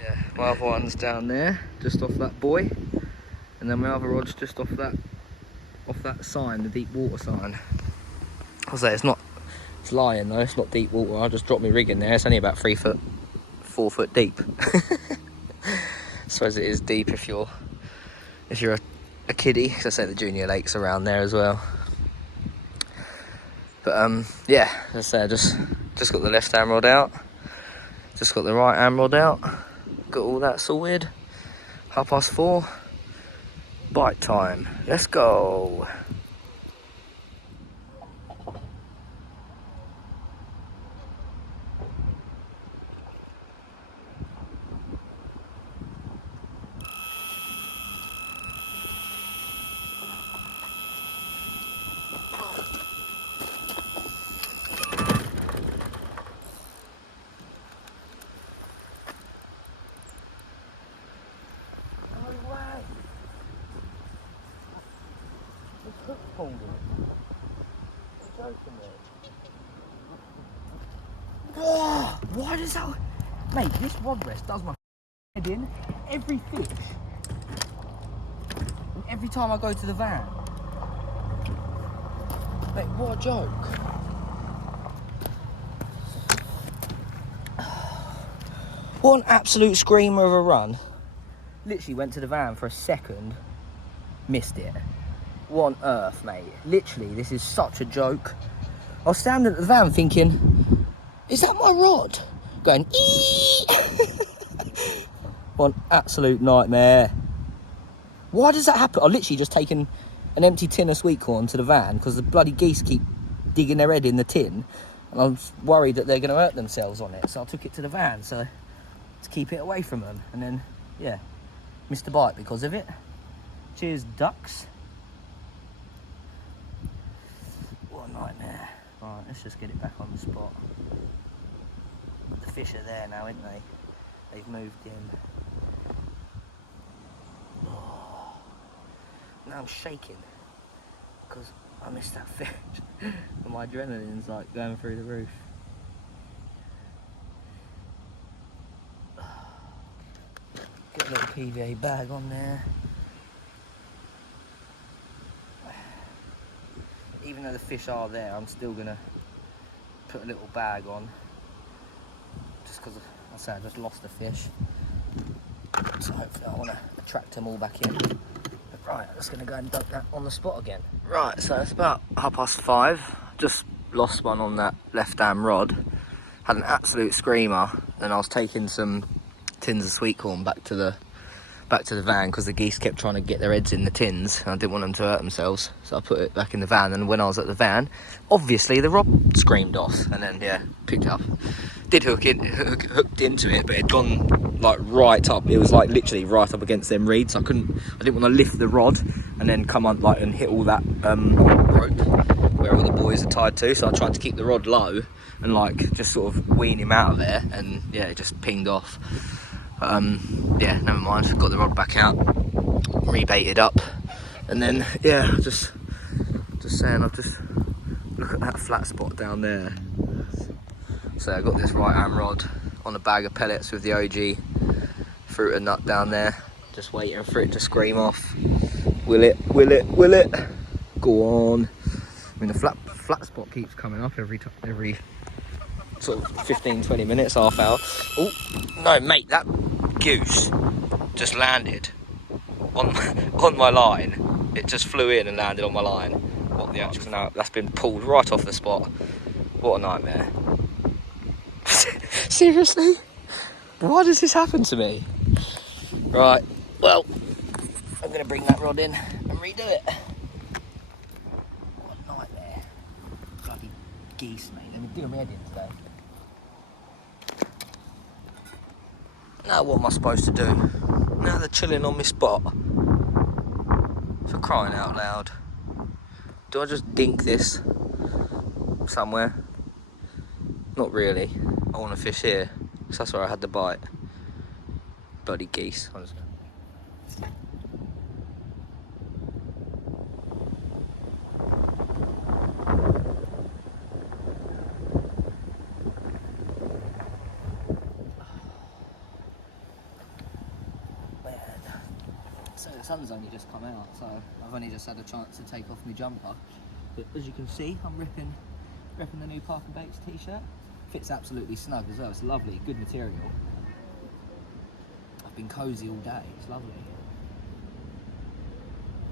Yeah, my other one's down there, just off that buoy, and then my other rod's just off that sign, the deep water sign. I'll say it's lying though, it's not deep water. I just dropped my rig in there. It's only about 3 foot, 4 foot deep. I suppose it is deep if you're a kiddie, because I say the junior lake's around there as well. But yeah, as I say, I just got the left hand rod out, just got the right hand rod out, got all that sorted. 4:30, bite time. Let's go. Oh, why does that... Mate, this rod rest does my head in every fish. And every time I go to the van. Mate, what a joke. What an absolute screamer of a run. Literally went to the van for a second, missed it. What on earth, mate? Literally, this is such a joke. I was standing at the van thinking, is that my rod? Going, eee! What an absolute nightmare. Why does that happen? I've literally just taken an empty tin of sweet corn to the van because the bloody geese keep digging their head in the tin. And I was worried that they're going to hurt themselves on it. So I took it to the van to keep it away from them. And then, yeah, missed a bite because of it. Cheers, ducks. What a nightmare. Right, let's just get it back on the spot. The fish are there now, aren't they? They've moved in. Oh. Now I'm shaking because I missed that fish. And my adrenaline's like going through the roof. Get a little PVA bag on there. Even though the fish are there, I'm still gonna put a little bag on, just because I say I just lost the fish. So hopefully I want to attract them all back in. But right, I'm just gonna go and dunk that on the spot again. Right, so it's about 5:30. Just lost one on that left-hand rod. Had an absolute screamer, and I was taking some tins of sweet corn back to the van because the geese kept trying to get their heads in the tins and I didn't want them to hurt themselves, so I put it back in the van. And when I was at the van, obviously the rod screamed off, and then yeah, picked it up. Did hooked into it, but it had gone like right up. It was like literally right up against them reeds. I didn't want to lift the rod and then come on like and hit all that rope where all the buoys are tied to. So I tried to keep the rod low and like just sort of wean him out of there, and yeah, it just pinged off. Yeah, never mind, got the rod back out, rebaited up, and then yeah, just saying, I've just look at that flat spot down there. So I got this right hand rod on a bag of pellets with the OG fruit and nut down there, just waiting for it to scream off. Will it? Go on. I mean, the flat spot keeps coming up every sort of 15-20 minutes, half hour. Oh no, mate, that goose just landed on my line. It just flew in and landed on my line. What the actual? Now that's been pulled right off the spot. What a nightmare. Seriously, why does this happen to me? Right, well, I'm gonna bring that rod in and redo it. What a nightmare. geese, mate. They've been doing my head in today. Now what am I supposed to do? Now they're chilling on my spot. For crying out loud. Do I just dink this somewhere? Not really. I want to fish here, because that's where I had the bite. Bloody geese. I'm just gonna... So the sun's only just come out, so I've only just had a chance to take off my jumper. But as you can see, I'm ripping the new Parkerbaits t-shirt. Fits absolutely snug as well. It's lovely, good material. I've been cosy all day. It's lovely.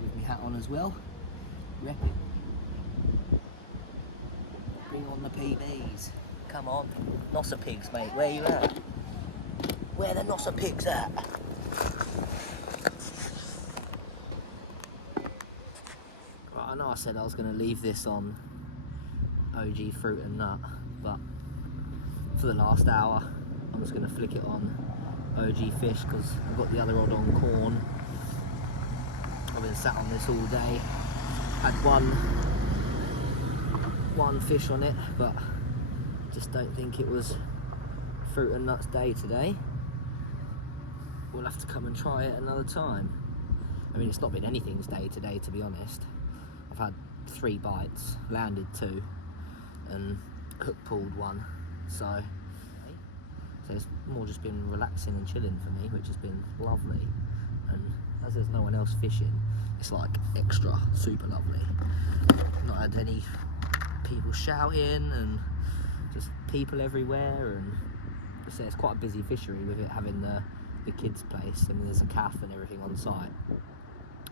With my hat on as well. Rep it. Bring on the PBs. Come on, Nosser pigs, mate. Where you at? Where the Nosser pigs at? I know I said I was going to leave this on OG Fruit and Nut, but for the last hour I'm just going to flick it on OG Fish because I've got the other rod on corn. I've been sat on this all day. Had one fish on it, but just don't think it was Fruit and Nut's day today. We'll have to come and try it another time. I mean, it's not been anything's day today, to be honest. I've had 3 bites, landed 2, and hook pulled 1. So it's more just been relaxing and chilling for me, which has been lovely. And as there's no one else fishing, it's like extra super lovely. Not had any people shouting and just people everywhere, and just, it's quite a busy fishery with it having the kids' place. I mean, there's a calf and everything on site,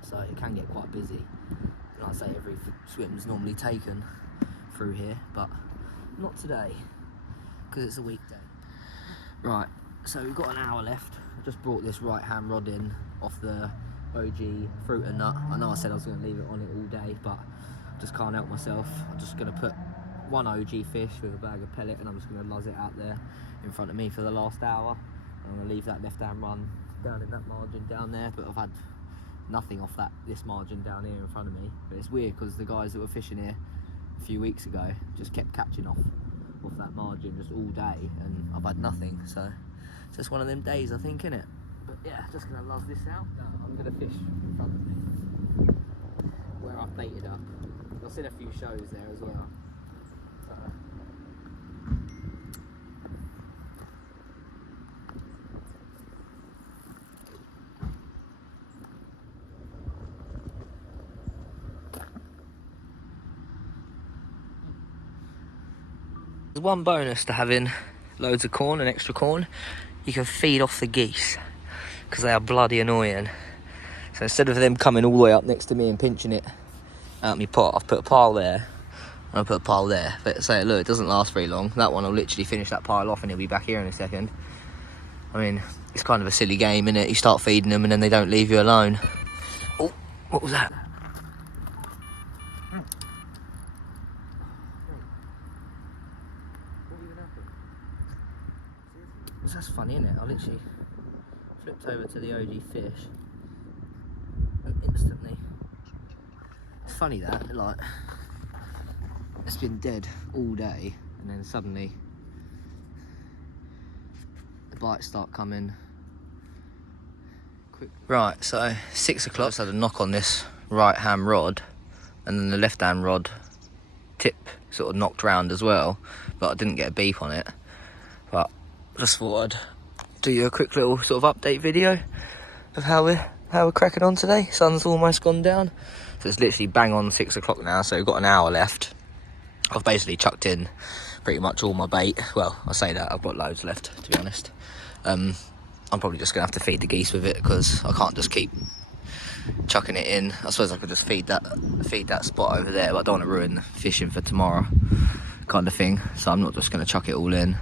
so it can get quite busy. Like I say, every swim's normally taken through here, but not today, because it's a weekday. Right, so we've got an hour left. I just brought this right-hand rod in off the OG Fruit and Nut. I know I said I was going to leave it on it all day, but I just can't help myself. I'm just going to put 1 OG fish with a bag of pellet, and I'm just going to luzz it out there in front of me for the last hour. I'm going to leave that left-hand run down in that margin down there, but I've had nothing off this margin down here in front of me. But it's weird because the guys that were fishing here a few weeks ago just kept catching off that margin just all day, and I've had nothing. So it's just one of them days, I think, innit? But yeah, just gonna luzz this out. No, I'm gonna fish in front of me where I've baited up. I've seen a few shows there as well. There's one bonus to having loads of corn and extra corn. You can feed off the geese because they are bloody annoying. So instead of them coming all the way up next to me and pinching it out my pot, I've put a pile there and I've put a pile there. But say, look, it doesn't last very long. That one will literally finish that pile off and he'll be back here in a second. I mean, it's kind of a silly game, innit? You start feeding them and then they don't leave you alone. Oh, what was that? That's funny, isn't it? I literally flipped over to the OG fish and instantly, it's funny that, like, it's been dead all day and then suddenly the bites start coming quick. Right, so 6 o'clock, just had a knock on this right hand rod and then the left hand rod tip sort of knocked round as well, but I didn't get a beep on it. But just thought I'd do you a quick little sort of update video of how we're cracking on today. Sun's almost gone down, so it's literally bang on 6 o'clock now, so we've got an hour left. I've basically chucked in pretty much all my bait. Well, I say that, I've got loads left, to be honest. I'm probably just gonna have to feed the geese with it because I can't just keep chucking it in. I suppose I could just feed that spot over there, but I don't want to ruin the fishing for tomorrow kind of thing, so I'm not just gonna chuck it all in.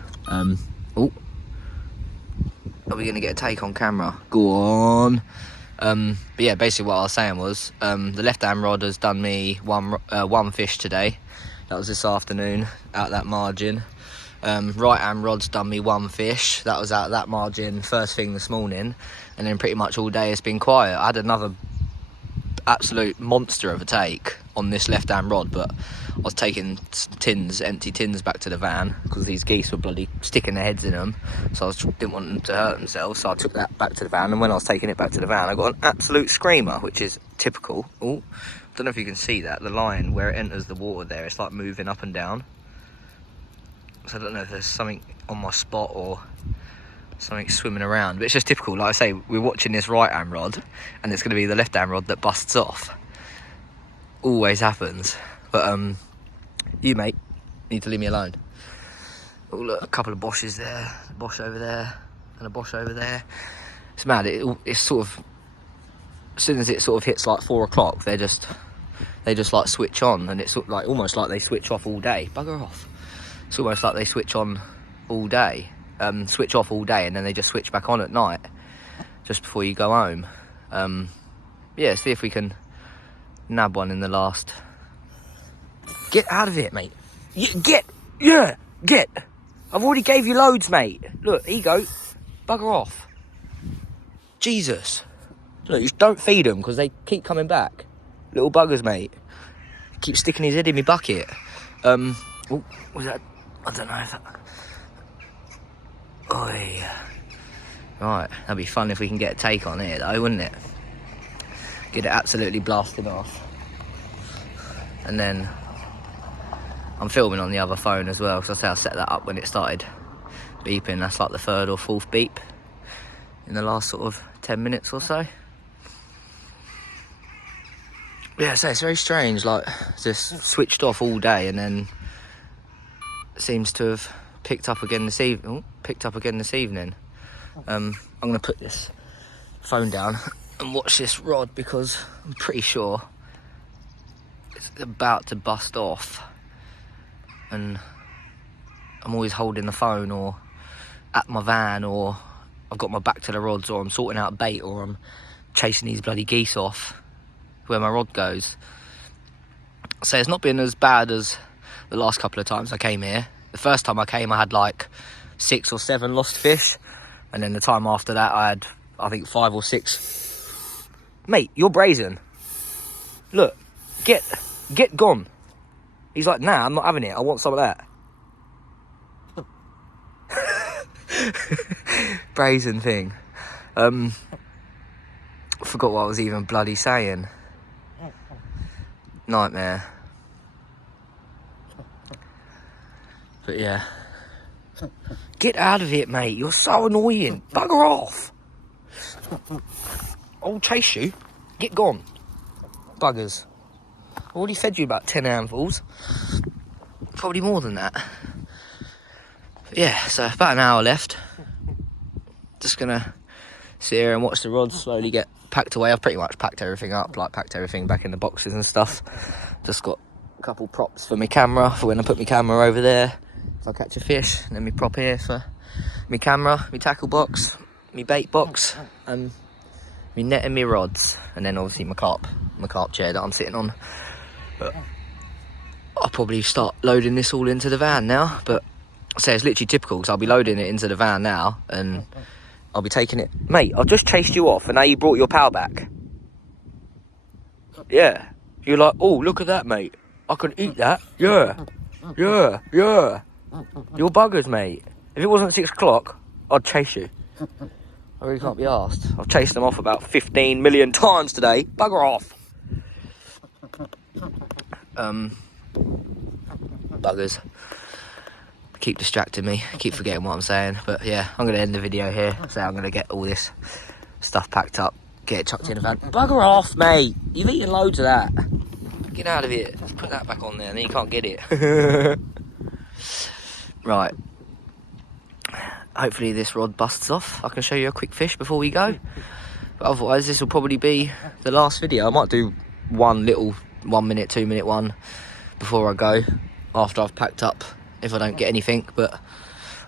Oh, are we gonna get a take on camera? Go on. But yeah, basically what I was saying was the left hand rod has done me one fish today. That was this afternoon, out that margin. Right hand rod's done me 1 fish. That was out that margin first thing this morning. And then pretty much all day it's been quiet. I had another absolute monster of a take on this left hand rod, but I was taking tins, empty tins back to the van because these geese were bloody sticking their heads in them, so I didn't want them to hurt themselves, so I took that back to the van. And when I was taking it back to the van, I got an absolute screamer, which is typical. Oh, don't know if you can see that, the line where it enters the water there, it's like moving up and down, so I don't know if there's something on my spot or something swimming around, but it's just typical. Like I say, we're watching this right hand rod and it's going to be the left hand rod that busts off. Always happens. But you mate need to leave me alone. Oh look, a couple of bosses there, a bosh over there and a bosh over there. It's mad. It's sort of, as soon as it sort of hits like 4 o'clock, they just like switch on, and it's sort of like almost like they switch off all day. Bugger off. It's almost like they switch on all day. Switch off all day and then they just switch back on at night just before you go home. Yeah, see if we can nab one in the last. Get out of it, mate. Get. I've already gave you loads, mate. Look, here you go. Bugger off. Jesus. Look, you don't feed them because they keep coming back. Little buggers, mate. Keep sticking his head in my bucket. Oh, was that? I don't know if that. Oi. Right, that'd be fun if we can get a take on it though, wouldn't it? Get it absolutely blasted off. And then I'm filming on the other phone as well, because I set that up when it started beeping. That's like the 3rd or 4th beep in the last sort of 10 minutes or so. Yeah, so it's very strange, like just switched off all day and then seems to have picked up again this evening. I'm gonna put this phone down and watch this rod because I'm pretty sure it's about to bust off, and I'm always holding the phone or at my van, or I've got my back to the rods, or I'm sorting out bait, or I'm chasing these bloody geese off where my rod goes. So it's not been as bad as the last couple of times I came here. The first time I came I had like 6 or 7 lost fish, and then the time after that I had I think 5 or 6. Mate, you're brazen. Look, get gone. He's like, nah, I'm not having it, I want some of that. Brazen thing. I forgot what I was even bloody saying. Nightmare. But yeah. Get out of it, mate. You're so annoying. Bugger off. I'll chase you. Get gone. Buggers. I already fed you about 10 handfuls. Probably more than that. But yeah, so about an hour left. Just gonna sit here and watch the rods slowly get packed away. I've pretty much packed everything up, like packed everything back in the boxes and stuff. Just got a couple props for my camera, for when I put my camera over there if I catch a fish, and then my prop here for my camera, my tackle box, my bait box, and my net and my rods, and then obviously my carp chair that I'm sitting on. But I'll probably start loading this all into the van now, but I say it's literally typical because I'll be loading it into the van now and I'll be taking it. Mate, I've just chased you off and now you brought your pal back. Yeah. You're like, oh, look at that, mate. I can eat that. Yeah. You're buggers, mate. If it wasn't 6 o'clock, I'd chase you. I really can't be arsed. I've chased them off about 15 million times today. Bugger off. Buggers. Keep distracting me, keep forgetting what I'm saying, but yeah, I'm going to end the video here. So I'm going to get all this stuff packed up, get it chucked in the van. Bugger off, mate. You've eaten loads of that. Get out of it. Just put that back on there and then you can't get it. Right. Hopefully this rod busts off. I can show you a quick fish before we go. But otherwise this will probably be the last video. I might do one little 1 minute, 2 minute one before I go, after I've packed up, if I don't get anything. But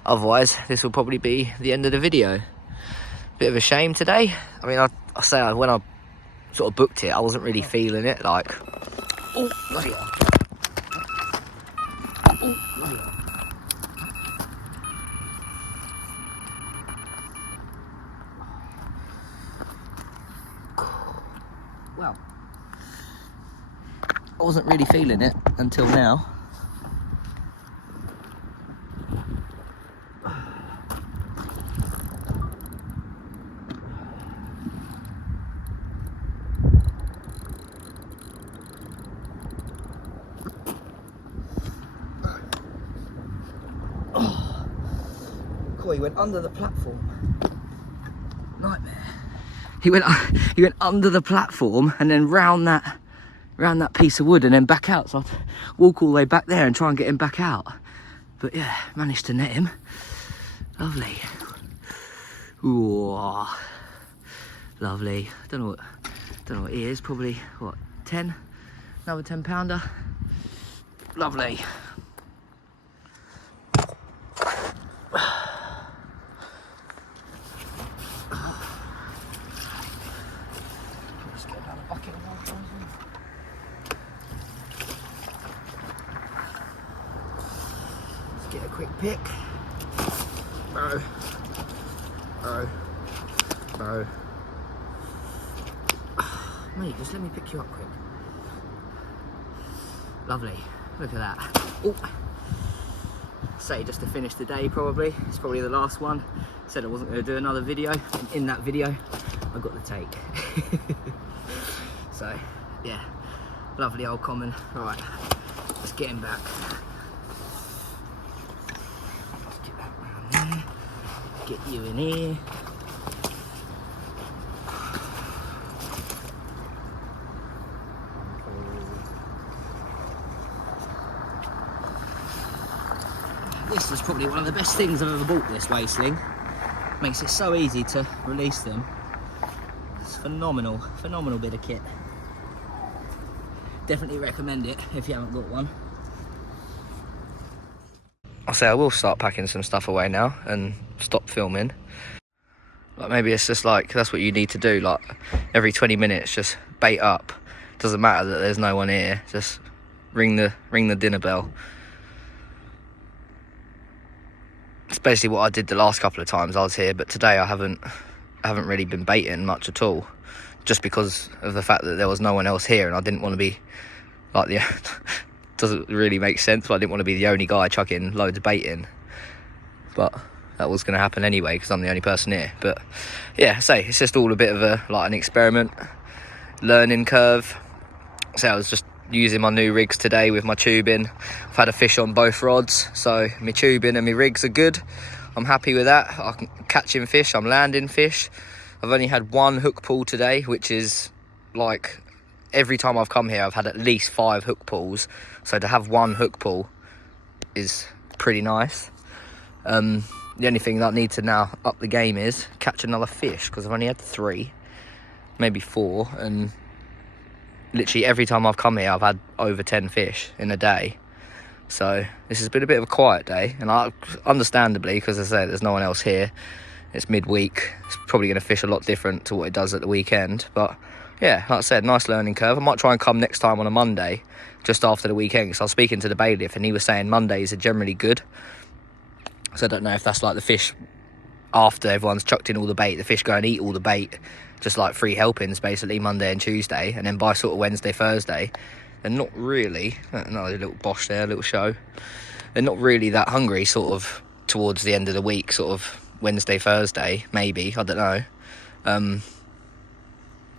otherwise this will probably be the end of the video. Bit of a shame today. I mean, I say when I sort of booked it, I wasn't really feeling it. Like, oh, bloody hell. bloody hell. Well, I wasn't really feeling it until now. He went under the platform. Nightmare. He went under the platform and then round that piece of wood and then back out. So I'd walk all the way back there and try and get him back out. But yeah, managed to net him. Lovely. Ooh, lovely. Don't know what he is. Probably what, 10? Another 10-pounder. Lovely. Get a quick pick. No. Mate, just let me pick you up quick. Lovely. Look at that. Oh. Say just to finish the day probably. It's probably the last one. Said I wasn't going to do another video. And in that video, I got the take. So, yeah. Lovely old common. Alright. Let's get him back. Get you in here. This was probably one of the best things I've ever bought, this weight sling. Makes it so easy to release them. It's phenomenal bit of kit. Definitely recommend it if you haven't got one. I'll say I will start packing some stuff away now and stop filming. Like maybe it's just like, that's what you need to do, like every 20 minutes just bait up. Doesn't matter that there's no one here, just ring the dinner bell. It's basically what I did the last couple of times I was here, but today I haven't really been baiting much at all, just because of the fact that there was no one else here and I didn't want to be like the doesn't really make sense, but I didn't want to be the only guy chucking loads of bait in. But that was going to happen anyway because I'm the only person here. But yeah, say it's just all a bit of an experiment, learning curve. So I was just using my new rigs today with my tubing. I've had a fish on both rods, so my tubing and my rigs are good. I'm happy with that. I'm catching fish, I'm landing fish. I've only had one hook pull today, which is like every time I've come here I've had at least 5 hook pulls, so to have one hook pull is pretty nice. The only thing that I need to now up the game is catch another fish, because I've only had 3, maybe 4, and literally every time I've come here I've had over 10 fish in a day. So this has been a bit of a quiet day, and understandably, because as I say there's no one else here, it's midweek, it's probably going to fish a lot different to what it does at the weekend. But yeah, like I said, nice learning curve. I might try and come next time on a Monday, just after the weekend, because I was speaking to the bailiff and he was saying Mondays are generally good. So I don't know if that's like the fish, after everyone's chucked in all the bait, the fish go and eat all the bait, just like 3 helpings basically, Monday and Tuesday, and then by sort of Wednesday, Thursday, they're not really, another little bosh there, a little show, they're not really that hungry sort of towards the end of the week, sort of Wednesday, Thursday, maybe, I don't know.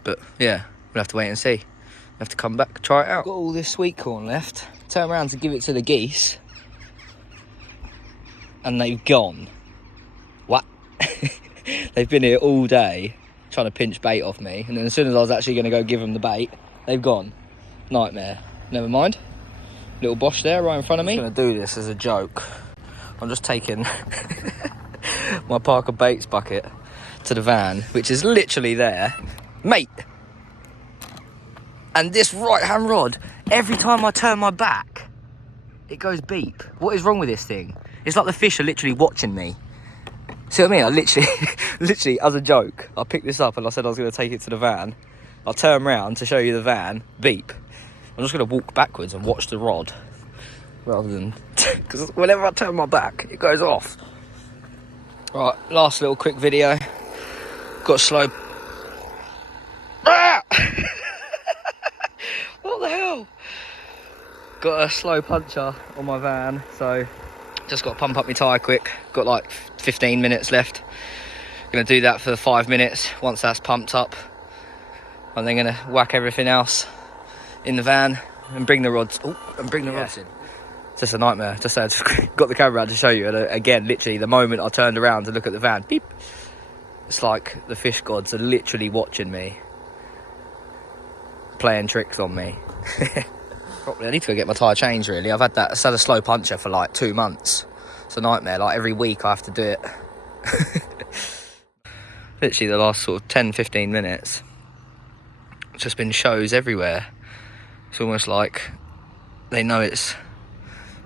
But yeah, we'll have to wait and see. We'll have to come back, try it out. Got all this sweet corn left, turn around to give it to the geese, and they've gone. What? They've been here all day trying to pinch bait off me, and then as soon as I was actually going to go give them the bait, they've gone. Nightmare. Never mind. Little bosh there right in front of me. I'm going to do this as a joke. I'm just taking my Parkerbaits bucket to the van, which is literally there. Mate! And this right-hand rod, every time I turn my back, it goes beep. What is wrong with this thing? It's like the fish are literally watching me. See what I mean? I literally, as a joke, I picked this up and I said I was going to take it to the van. I'll turn around to show you the van, beep. I'm just going to walk backwards and watch the rod. rather than because whenever I turn my back, it goes off. Right, last little quick video. Got a slow. Ah! What the hell? Got a slow puncher on my van, so just got to pump up my tyre quick. Got like 15 minutes left. Gonna do that for 5 minutes. Once that's pumped up, I'm then gonna whack everything else in the van and bring the rods. Oh, and bring the rods in. It's just a nightmare. Just got the camera out to show you. And again, literally, the moment I turned around to look at the van, beep. It's like the fish gods are literally watching me, playing tricks on me. Probably, I need to go get my tyre changed. Really, I've had a slow puncher for like 2 months. It's a nightmare. Like every week I have to do it. Literally the last sort of 10-15 minutes, it's just been shows everywhere. It's almost like they know it's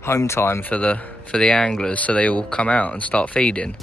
home time for the anglers, so they all come out and start feeding.